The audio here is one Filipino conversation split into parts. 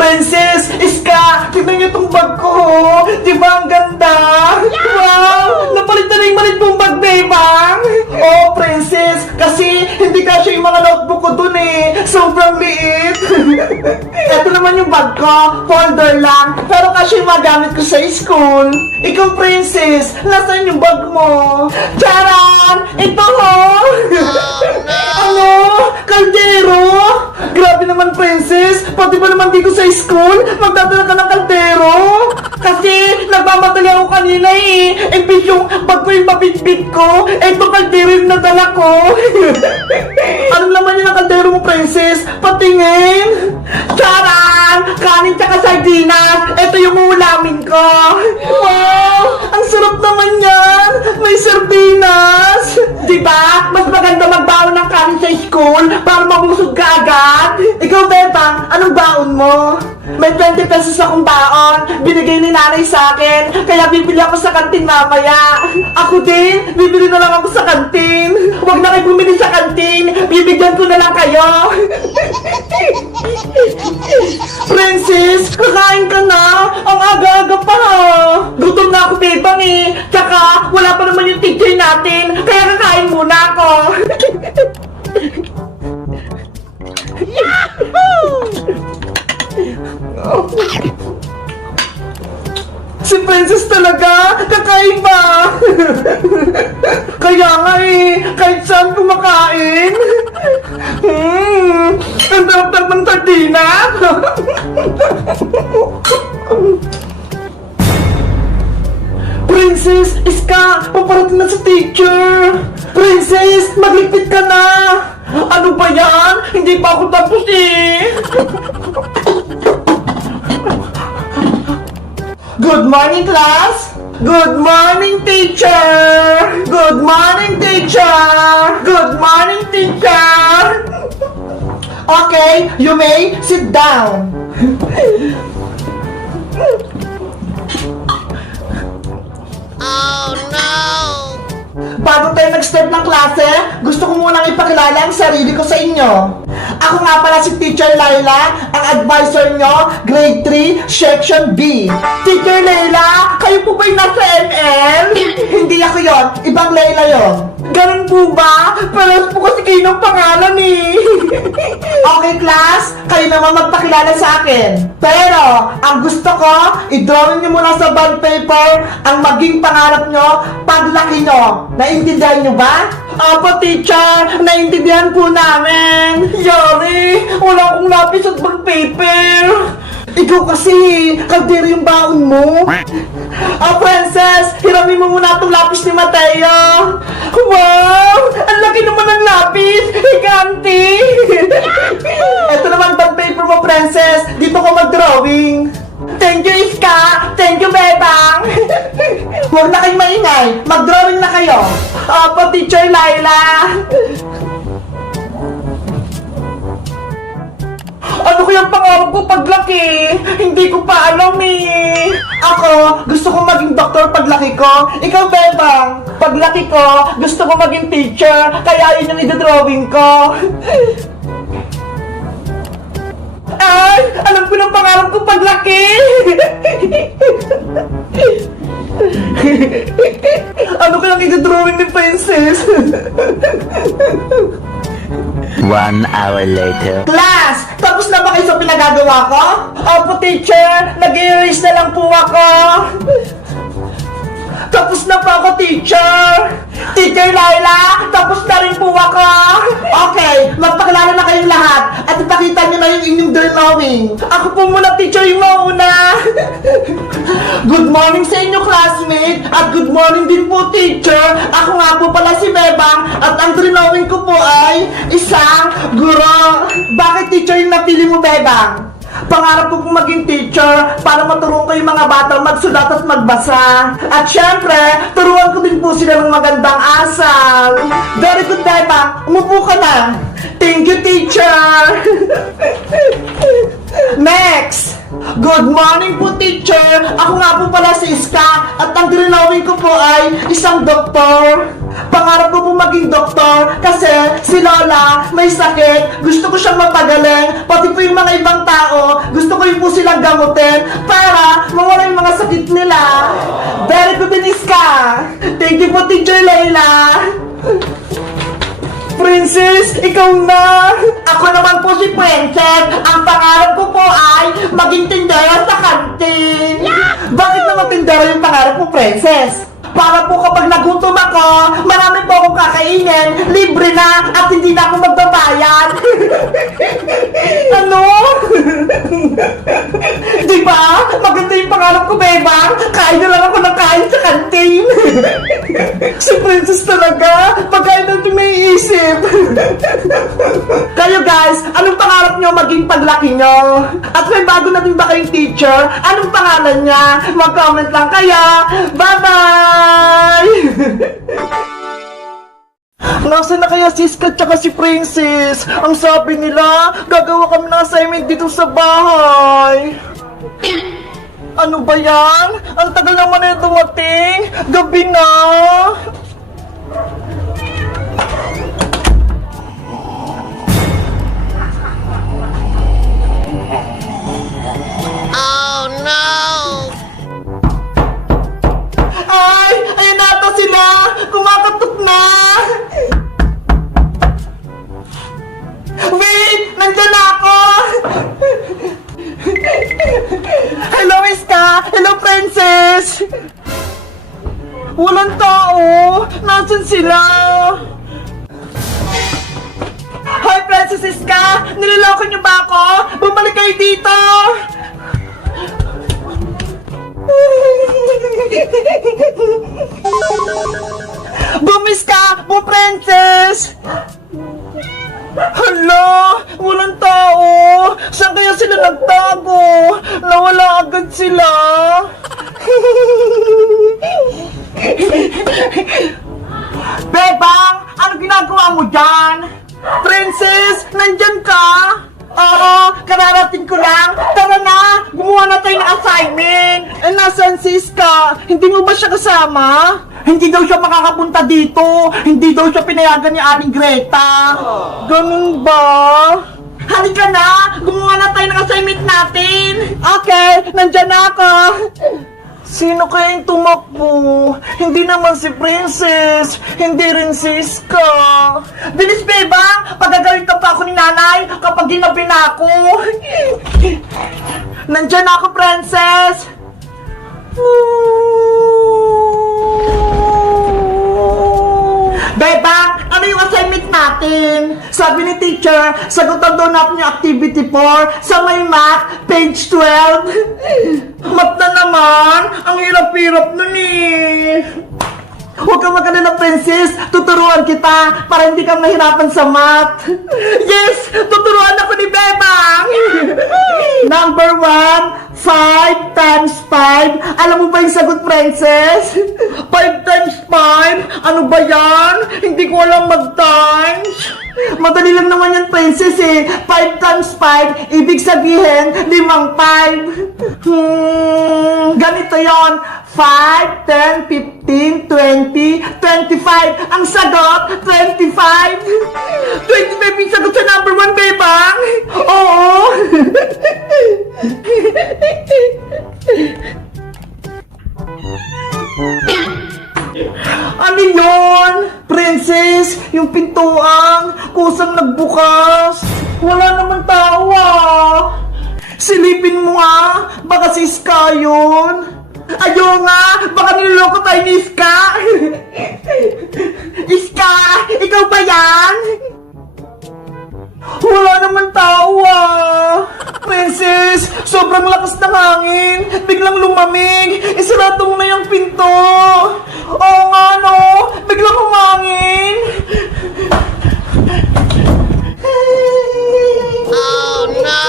Princess, Iska, tignan niyo tong bag ko, oh. Di ba ang ganda? Wow! Napalitan na yung maliit mong bag, bebang. Oh, Princess, kasi hindi kasi yung mga notebook ko dun eh. Sobrang liit. Ito naman yung bag ko, folder lang. Pero kasi yung magamit ko sa school. Ikaw, Princess, nasaan yung bag mo? Charan! Ito, oh! Ano? Kaldero? Grabe naman, Princess. Pati ba naman dito sa school, magdadala ka ng kaldero? Kasi nagmamadali ako kanina eh. Imbis yung bag ko yung mabitbit ko, eto kaldero yung nadala ko. Anong laman yun ang kaldero mo, Princess? Patingin. Charan! Kanin tsaka sardinas. Eto yung ulamin ko. Wow! Ang sarap naman yan. May sardinas. Diba? Mas maganda magbaon ng kanin sa school para mabusog ka agad. Ikaw, Bebang, anong baon mo? May 20 pesos akong baon. Binigay ni nanay sa akin. Kaya bibili ako sa kantin mamaya. Ako din, bibili na lang ako sa kantin. Huwag na kayo bumili sa kantin. Bibigyan ko na lang kayo. Princess, kakain ka na. Ang aga-aga pa ha. Gutom na ako, Bebang eh. Tsaka, wala pa naman yung teacher natin. Kaya kakain muna ako. Si Princess talaga, kakaiba. Kaya nga eh, kahit saan kumakain. Ang sarap ng sardina. Princess, Iska, paparating na sa teacher. Princess, magligpit ka na. Ano ba yan? Hindi pa ako tapos eh. Good morning, class! Good morning, teacher! Good morning, teacher! Good morning, teacher! Okay, you may sit down. Oh no! Bago tayo nag-start ng klase, gusto ko munang ipakilala ang sarili ko sa inyo. Ako nga pala si Teacher Laila, ang advisor nyo, Grade 3, Section B. Teacher Laila, kayo po ba'y nasa ML? Hindi ako yon, ibang Laila yon. Ganun po ba? Parehas po kasi kayo ng pangalan eh. Okay, class, kayo naman magpakilala sa akin. Pero, ang gusto ko, i-drawing nyo muna sa bond paper ang maging pangarap nyo paglaki nyo. Naintindihan nyo ba? Apo, teacher, naintindihan po namin. Yari, wala akong lapis at bond paper. Ikaw kasi, kaldero yung baon mo. Princess, hiramin mo muna itong lapis ni Mateo. Wow! Ang laki naman ng lapis! Higanti! Ito naman bond paper mo, Princess. Dito ko mag-drawing. Thank you, Iska! Thank you, Bebang! Huwag na kayong maingay. Mag-drawing na kayo. Apo, Teacher Laila. Ano kayang pangarap ko paglaki? Hindi ko pa alam eh. Ako, gusto ko maging doktor paglaki ko. Ikaw, Bebang, paglaki ko, gusto ko maging teacher. Kaya yun yung idodrawing ko. Ay, alam ko ng pangarap ko paglaki. Ano kayang idodrawing ni Princess? 1 hour later. Class! Tapos na ba kayo sa pinagagawa ko? Opo, teacher! Nag-erase na lang po ako! Tapos na po ako, teacher! Teacher Laila, tapos na rin po ako! Okay, magpakilala na kayong lahat at ipakita nyo na yung inyong drawing. Ako po muna, teacher, yung mauna. Good morning sa inyo, classmate, at good morning din po, teacher. Ako nga po pala si Bebang at ang drawing ko po ay isang guro. Bakit, teacher, yung napili mo, Bebang? Pangarap ko pong maging teacher para maturuan ko yung mga batang magsulat at magbasa. At syempre, turuan ko din po sila ng magandang asal. Very good, Bebang. Umupo ka na. Thank you, teacher. Next. Good morning po, teacher. Ako nga po pala si Iska at ang drawing ko po ay isang doktor. Pangarap ko po maging doktor kasi si Lola may sakit. Gusto ko siyang mapagaling. Pati po yung mga ibang tao, gusto ko yung po mo silang gamutin para mawala yung mga sakit nila. Very good, Iska. Thank you po, Teacher Layla. Princess, ikaw na! Ako naman po si Princess. Ang pangarap ko po ay maging tindera sa kantin. Bakit naman tindera yung pangarap mo, Princess? Para po kapag nagutom ako, marami po akong kakainin, libre na, at hindi na ako magbabayad. Ano? Diba? Maganda yung pangarap ko, Bebang. Kain na lang ako ng kain sa kantin. Si Princess talaga. Pagkain natin may isip. Kayo guys, anong pangarap nyo maging paglaki nyo? At may bago na din ba kayong teacher? Anong pangalan niya? Mag-comment lang kayo. Bye-bye! Nasaan na kaya si Iska tsaka si Princess? Ang sabi nila, gagawa kami ng assignment dito sa bahay. Ano ba yan? Ang tagal naman na dumating. Gabi na. Oh no! Ay! Ayan na ata sila! Kumakatok na! Wait! Nandyan na ako! Hello, Iska! Hello, Princess! Walang tao! Nasaan sila? Hi, Princess Iska! Niloloko niyo ba ako? Bumalik kayo dito! Bumis ka! Bu Princess! Hala! Walang tao! Saan kaya sila nagtago? Nawala agad sila! Bebang! Ano ginagawa mo dyan? Princess! Nandyan ka? Oo, kararating ko lang. Tara na, gumawa na tayo ng assignment. Eh, nasaan si Iska? Hindi mo ba siya kasama? Hindi daw siya makakapunta dito. Hindi daw siya pinayagan ni Aling Greta. Ganun ba? Halika na, gumawa na tayo ng assignment natin. Okay, nandyan na ako. Sino kayang tumakbo? Hindi naman si Princess. Hindi rin si Iska. Bilis, Bebang! Pagagawin ka pa ako ni Nanay kapag ginabi na ako. Nandyan ako, Princess. Bebang, ano yung assignment natin? Sabi ni teacher, sagutan daw natin yung activity 4 sa may math, page 12. Math na naman, ang hirap-hirap nun eh. Huwag kang magkalala, Princess. Tuturuan kita para hindi kang mahirapan sa math. Yes! Tuturuan ako ni Bebang! Number 1, 5 times 5. Alam mo ba yung sagot, Princess? 5 times 5? Ano ba yan? Hindi ko alam mag-times. Madali lang naman yan, Princess eh. 5 times 5, ibig sabihin, 5. Ganito yon. 5, 10, 15, 20, 25. Ang sagot, 25. 25 yung sagot sa number 1, Bebang. Oo. Ano yun? Princess, yung pintuan, kusang nagbukas. Wala naman tao ah. Silipin mo nga, baka si Iska yun. Ayaw nga, baka niloloko tayo ni Iska. Iska, ikaw ba yan? Wala naman tao ah. Princess, sobrang lakas ng hangin. Biglang lumamig. Isarado mo na yung pinto. Oo nga no, biglang humangin. Oh no!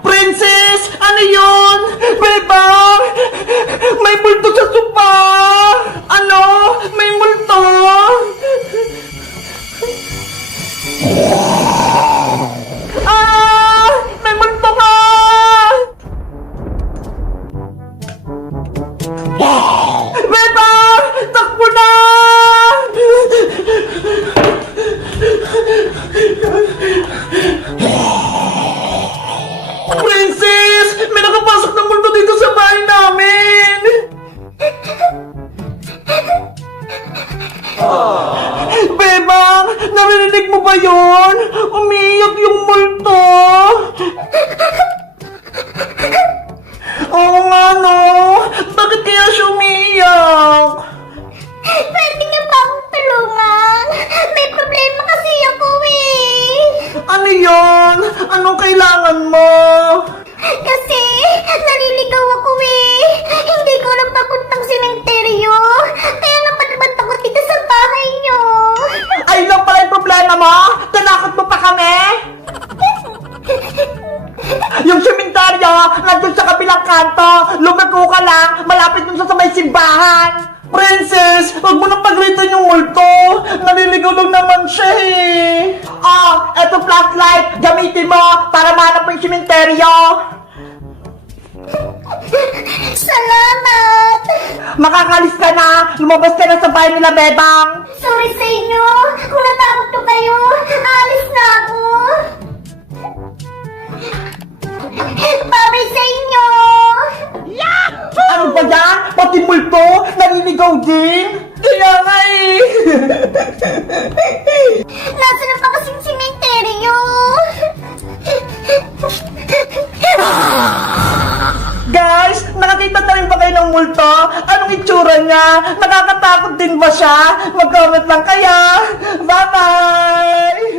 Princess, ano yun? Bebang, may multo sa sopa. Ano? May multo? May multo ka! Narinig mo ba yun? Umiiyak yung multo. Oo nga, no? Bakit kaya siya umiiyak? Pwede niyo ba akong tulungan? May problema kasi ako eh. Ano yun? Anong kailangan mo? Kasi naliligaw ako eh. Hindi ko lang papuntang sementeryo. Kaya napadbad ako dito sa bahay niyo. Ayun lang pala yung problema mo? Tinakot mo pa kami? Yung sementeryo, nandun sa kabilang kanto. Lumiko ka lang, malapit dun sa may simbahan. Princess, huwag mo nang pagritan yung multo. Naliligaw lang naman siya eh. Oh, eto flashlight. Gamitin mo para mahanap mo yung sementeryo. Salamat! Makakalis ka na. Lumabas ka na sa bahay nila, Bebang. Sorry sa inyo. Kung natakot ko kayo, alis na ako. Babay sa inyo! Ano ba yan? Pati multo? Naliligaw din? Kaya nga eh. Nasaan na pa kasing sementeryo? Guys, nakakita na rin ba kayo ng multo? Anong itsura niya? Nakakatakot din ba siya? Mag-comment lang kaya. Bye-bye!